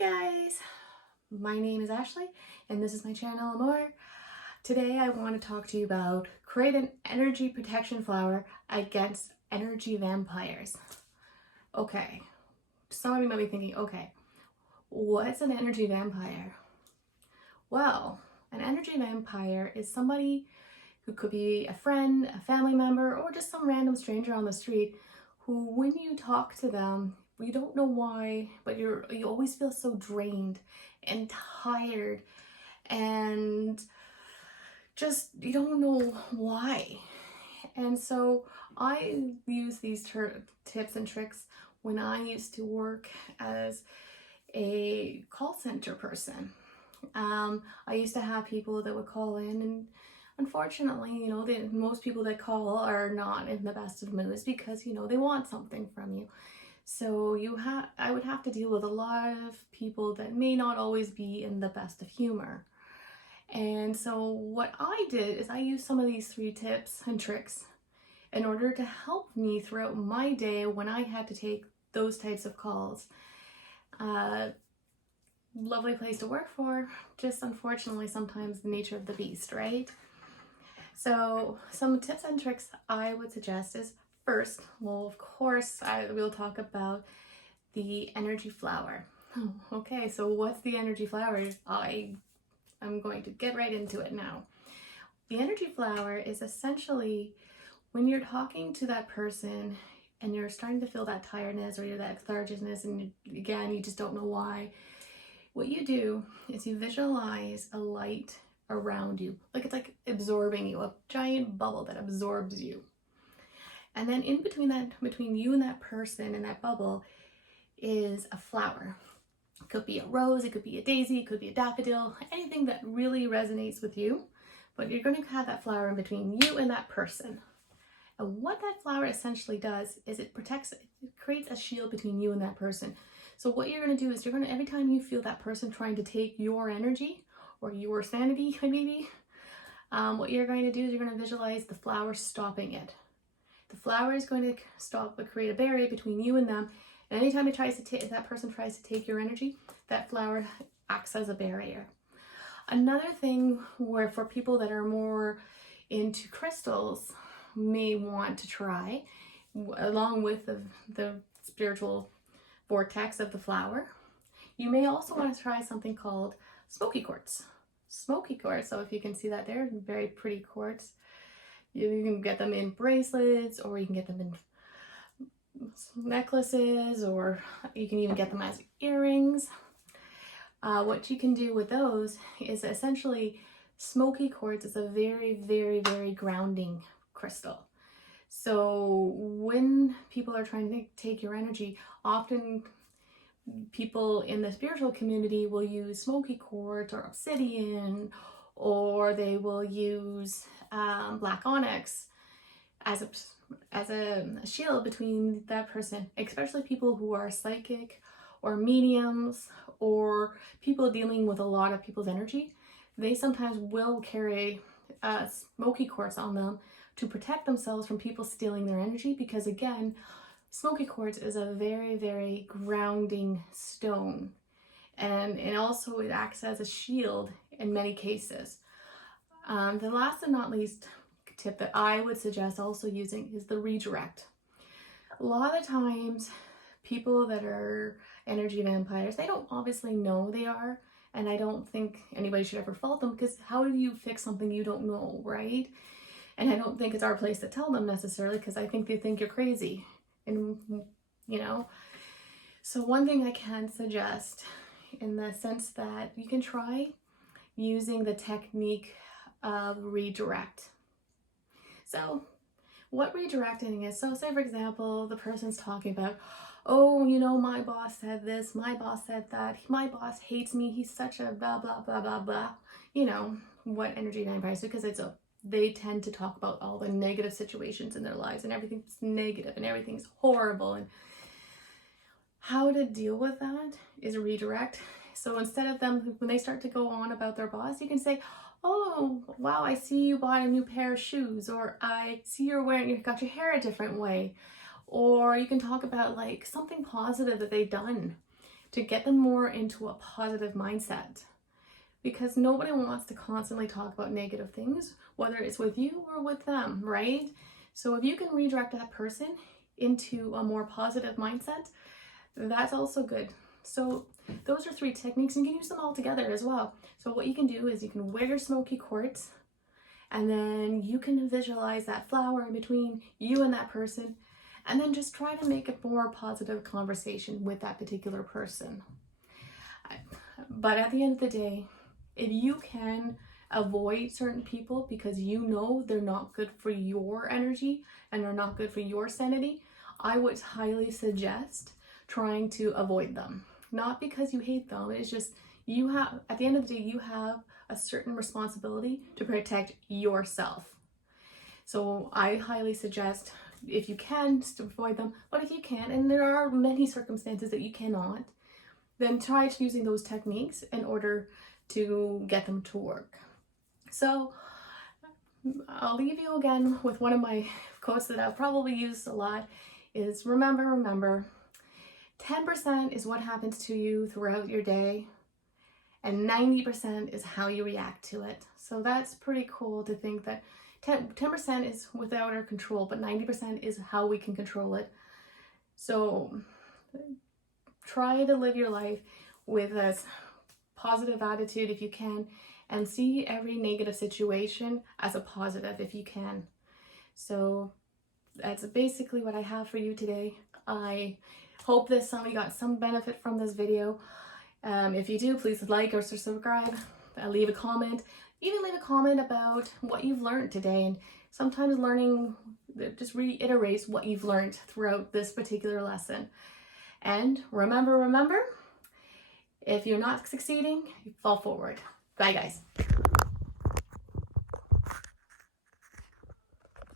guys, my name is Ashley and this is my channel Amore. Today I want to talk to you about create an energy protection flower against energy vampires. Okay, some of you might be thinking, okay, what's an energy vampire? Well, an energy vampire is somebody who could be a friend, a family member, or just some random stranger on the street who, when you talk to them, you don't know why, but you always feel so drained and tired and just you don't know why. And so I use these tips and tricks when I used to work as a call center person. I used to have people that would call in, and unfortunately, most people that call are not in the best of moods because, they want something from you. So I would have to deal with a lot of people that may not always be in the best of humor. And so what I did is I used some of these 3 tips and tricks in order to help me throughout my day when I had to take those types of calls. Lovely place to work for, just unfortunately sometimes the nature of the beast, right? So some tips and tricks I would suggest is, first, well, of course, we'll talk about the energy flower. Okay, so what's the energy flower? I'm going to get right into it now. The energy flower is essentially when you're talking to that person and you're starting to feel that tiredness or that lethargicness, and again, you just don't know why. What you do is you visualize a light around you, like it's like absorbing you, a giant bubble that absorbs you. And then in between you and that person and that bubble is a flower. It could be a rose, it could be a daisy, it could be a daffodil, anything that really resonates with you. But you're going to have that flower in between you and that person. And what that flower essentially does is it creates a shield between you and that person. So what you're going to do is every time you feel that person trying to take your energy or your sanity, maybe, what you're going to do is you're going to visualize the flower stopping it. The flower is going to create a barrier between you and them. And anytime that person tries to take your energy, that flower acts as a barrier. Another thing for people that are more into crystals may want to try, along with the spiritual vortex of the flower, you may also want to try something called Smoky Quartz. Smoky Quartz, so if you can see that there, very pretty quartz. You can get them in bracelets, or you can get them in necklaces, or you can even get them as earrings. What you can do with those is essentially Smoky Quartz is a very, very, very grounding crystal. So when people are trying to take your energy, often people in the spiritual community will use Smoky Quartz or obsidian, or they will use black onyx as a shield between that person, especially people who are psychic or mediums or people dealing with a lot of people's energy. They sometimes will carry Smoky Quartz on them to protect themselves from people stealing their energy, because again, Smoky Quartz is a very, very grounding stone, and also it acts as a shield in many cases. The last and not least tip that I would suggest also using is the redirect. A lot of times people that are energy vampires, they don't obviously know they are, and I don't think anybody should ever fault them, because how do you fix something you don't know, right? And I don't think it's our place to tell them necessarily, because I think they think you're crazy. And so one thing I can suggest, in the sense that you can try using the technique of redirect. So what redirecting is, so say for example, the person's talking about, oh, my boss said this, my boss said that, my boss hates me, he's such a blah, blah, blah, blah, blah. What energy vampires do, because they tend to talk about all the negative situations in their lives, and everything's negative and everything's horrible. And how to deal with that is redirect. So instead of them, when they start to go on about their boss, you can say, oh, wow, I see you bought a new pair of shoes, or I see you've got your hair a different way. Or you can talk about like something positive that they've done. to get them more into a positive mindset. Because nobody wants to constantly talk about negative things, whether it's with you or with them, right? So if you can redirect that person into a more positive mindset, that's also good. So those are 3 techniques, and you can use them all together as well. So what you can do is you can wear your smoky quartz, and then you can visualize that flower in between you and that person, and then just try to make a more positive conversation with that particular person. But at the end of the day, if you can avoid certain people because you know they're not good for your energy and they're not good for your sanity, I would highly suggest trying to avoid them. Not because you hate them, it's just you have, at the end of the day, you have a certain responsibility to protect yourself. So I highly suggest, if you can, to avoid them. But if you can't, and there are many circumstances that you cannot, then try using those techniques in order to get them to work. So I'll leave you again with one of my quotes that I've probably used a lot is remember, 10% is what happens to you throughout your day, and 90% is how you react to it. So that's pretty cool to think that 10% is without our control, but 90% is how we can control it. So try to live your life with a positive attitude if you can, and see every negative situation as a positive if you can. So that's basically what I have for you today. I hope you got some benefit from this video. If you do, please like or subscribe, leave a comment. Even leave a comment about what you've learned today, and sometimes learning just reiterates what you've learned throughout this particular lesson. And remember, if you're not succeeding, you fall forward. Bye guys.